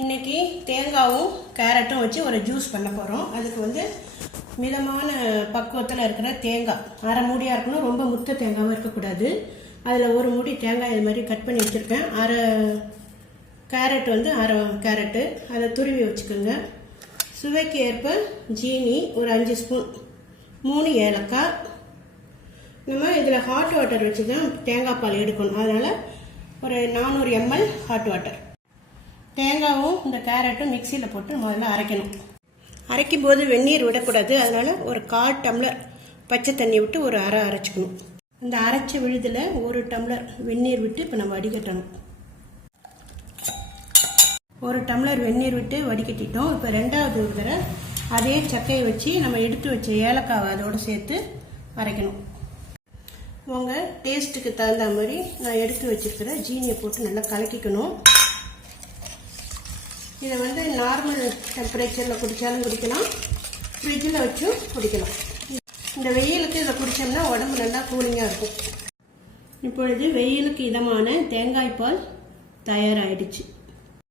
இன்னைக்கு தேங்காவும் கேரட்டும் வச்சு ஒரு ஜூஸ் பண்ண போகிறோம் அதுக்கு வந்து மிதமான பக்குவத்தில் இருக்கிற தேங்காய். அரை மூடியாக இருக்கணும். ரொம்ப முத்த தேங்காவும் இருக்கக்கூடாது. அதில் ஒரு மூடி தேங்காய் இது மாதிரி கட் பண்ணி வச்சுருக்கேன் அரை கேரட் வந்து அரை கேரட்டு. அதை துருவி வச்சுக்கோங்க. சுவைக்கு ஏற்ப ஜீனி ஒரு அஞ்சு ஸ்பூன். மூணு ஏலக்காய். நம்ம இதில் ஹாட் வாட்டர் வச்சு தான் தேங்காய் பால் எடுக்கணும். அதனால் ஒரு நானூறு எம்எல் ஹாட் வாட்டர் தேங்காவும் இந்த கேரட்டும் மிக்சியில் போட்டு முதல்ல அரைக்கணும். அரைக்கும் போது வெந்நீர் விடக்கூடாது. அதனால் ஒரு கால் டம்ளர் பச்சை தண்ணி விட்டு ஒரு அரை அரைச்சிக்கணும். இந்த அரைச்ச விழுதில் ஒரு டம்ளர் வெந்நீர் விட்டு இப்போ நம்ம வடிகட்டணும். ஒரு டம்ளர் வெந்நீர் விட்டு வடிகட்டிட்டோம். இப்போ ரெண்டாவது ஒரு தடவை அதே சக்கையை வச்சு நம்ம எடுத்து வச்ச ஏலக்காவை அதோடு சேர்த்து அரைக்கணும். உங்கள் டேஸ்ட்டுக்கு தகுந்த மாதிரி நான் எடுத்து வச்சுருக்கிற ஜீனியை போட்டு நல்லா கலக்கிக்கணும். இதை வந்து நார்மல் டெம்பரேச்சரில் குடித்தாலும் குடிக்கலாம். ஃப்ரிட்ஜில் வச்சும் குடிக்கலாம். இந்த வெயிலுக்கு இதை குடித்தோம்னா உடம்பு நல்லா கூலிங்காக இருக்கும். இப்பொழுது வெயிலுக்கு இதமான தேங்காய் பால் தயாராகிடுச்சு